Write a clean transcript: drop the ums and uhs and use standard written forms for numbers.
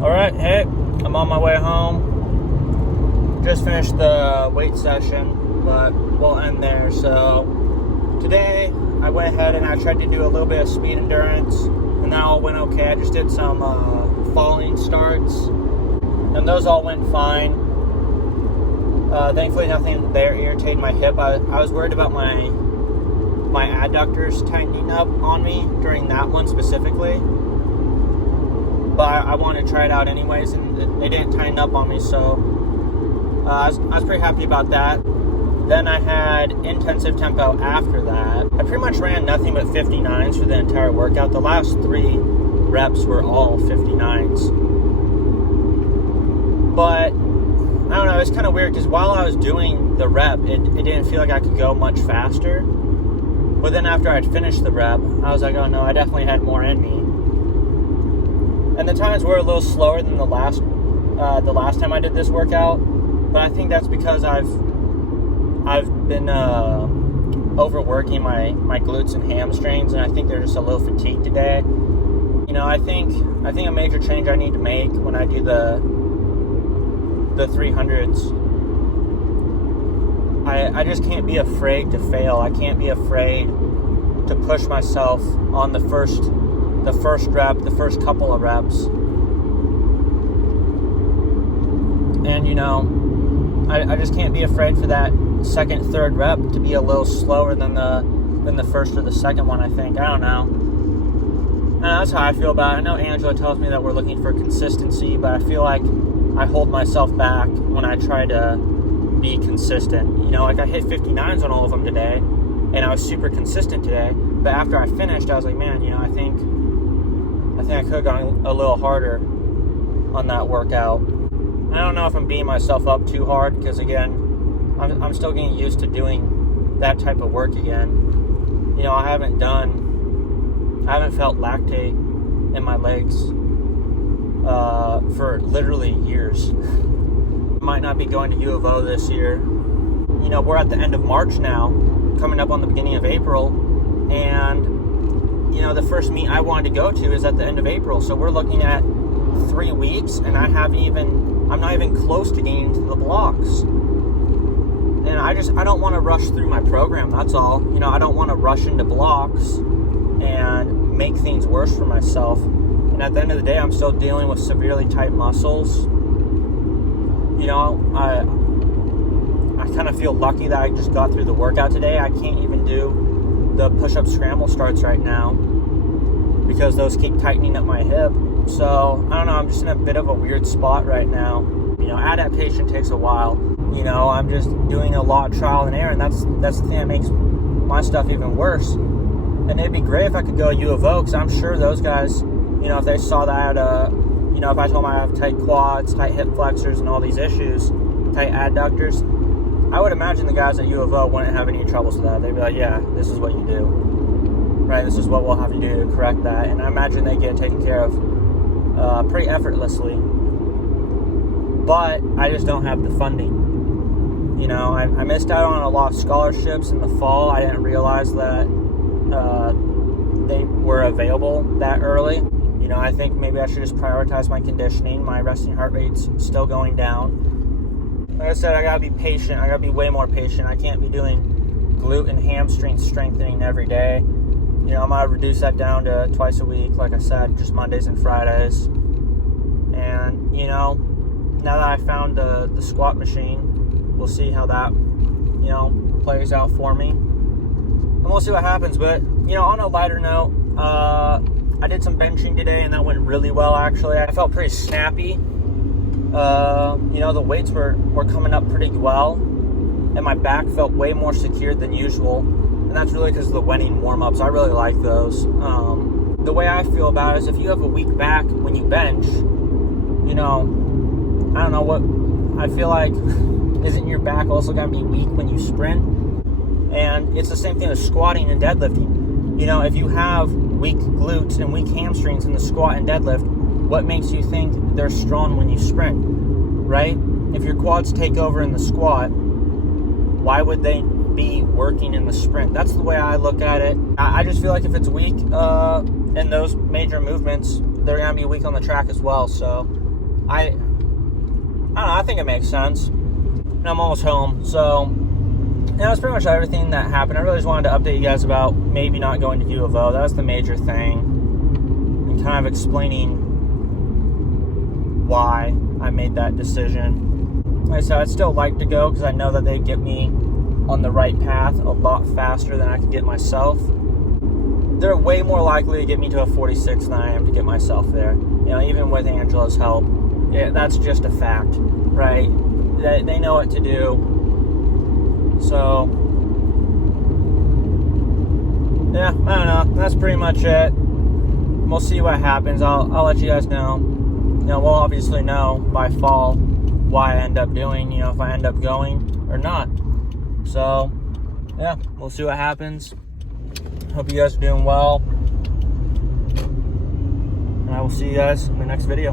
Alright, hey, I'm on my way home. Just finished the weight session, but we'll end there. So, today I went ahead and I tried to do a little bit of speed endurance, and that all went okay. I just did some falling starts, and those all went fine. Thankfully, nothing there irritated my hip. I was worried about my adductors tightening up on me during that one specifically. But I wanted to try it out anyways, and they didn't tighten up on me, so I was pretty happy about that. Then I had intensive tempo after that. I pretty much ran nothing but 59s for the entire workout. The last 3 reps were all 59s. But, I don't know, it's kind of weird, because while I was doing the rep, it didn't feel like I could go much faster. But then after I'd finished the rep, I was like, oh no, I definitely had more in me. And the times were a little slower than the last time I did this workout, but I think that's because I've been overworking my glutes and hamstrings, and I think they're just a little fatigued today. You know, I think a major change I need to make when I do the 300s. I just can't be afraid to fail. I can't be afraid to push myself on the first rep, the first couple of reps. And, you know, I just can't be afraid for that second, third rep to be a little slower than the first or the second one, I think. I don't know. And that's how I feel about it. I know Angela tells me that we're looking for consistency, but I feel like I hold myself back when I try to be consistent. You know, like I hit 59s on all of them today, and I was super consistent today. But after I finished, I was like, man, you know, I think I could have gone a little harder on that workout. I don't know if I'm beating myself up too hard, because again, I'm still getting used to doing that type of work again. You know, I haven't felt lactate in my legs for literally years. Might not be going to U of O this year. You know, we're at the end of March now, coming up on the beginning of April, and you know, the first meet I wanted to go to is at the end of April, so we're looking at 3 weeks, and I'm not even close to getting into the blocks. And I don't want to rush through my program, that's all. You know, I don't want to rush into blocks and make things worse for myself. And at the end of the day, I'm still dealing with severely tight muscles. You know, I kind of feel lucky that I just got through the workout today. I can't even do the push-up scramble starts right now because those keep tightening up my hip. So, I don't know, I'm just in a bit of a weird spot right now. You know, adaptation takes a while. You know, I'm just doing a lot of trial and error, and that's the thing that makes my stuff even worse. And it'd be great if I could go U of O, because I'm sure those guys, you know, if they saw that, you know, if I told them I have tight quads, tight hip flexors, and all these issues, tight adductors, I would imagine the guys at U of O wouldn't have any troubles with that. They'd be like, yeah, this is what you do. Right, this is what we'll have you do to correct that. And I imagine they get taken care of pretty effortlessly. But I just don't have the funding. You know, I missed out on a lot of scholarships in the fall. I didn't realize that they were available that early. You know, I think maybe I should just prioritize my conditioning. My resting heart rate's still going down. Like I said, I gotta be patient. I gotta be way more patient. I can't be doing glute and hamstring strengthening every day. You know, I'm gonna reduce that down to twice a week, like I said, just Mondays and Fridays. And, you know, now that I found the squat machine, we'll see how that, you know, plays out for me. And we'll see what happens. But, you know, on a lighter note, I did some benching today, and that went really well, actually. I felt pretty snappy. You know, the weights were coming up pretty well, and my back felt way more secured than usual, and that's really because of the Wenning warm-ups. I really like those. The way I feel about it is if you have a weak back when you bench, you know, I don't know what, I feel like, isn't your back also going to be weak when you sprint? And it's the same thing with squatting and deadlifting. You know, if you have weak glutes and weak hamstrings in the squat and deadlift, what makes you think they're strong when you sprint, right? If your quads take over in the squat, why would they be working in the sprint? That's the way I look at it. I just feel like if it's weak in those major movements, they're going to be weak on the track as well. So I don't know, I think it makes sense. And I'm almost home, so that's pretty much everything that happened. I really just wanted to update you guys about maybe not going to U of O. That was the major thing, and kind of explaining why I made that decision. Like I said, I'd still like to go because I know that they get me on the right path a lot faster than I could get myself. They're way more likely to get me to a 46 than I am to get myself there. Even with Angela's help. Yeah, that's just a fact, right? They know what to do. So, yeah, I don't know. That's pretty much it. We'll see what happens. I'll let you guys know. We'll obviously know by fall why I end up doing, if I end up going or not. So, yeah, we'll see what happens. Hope you guys are doing well. And I will see you guys in the next video.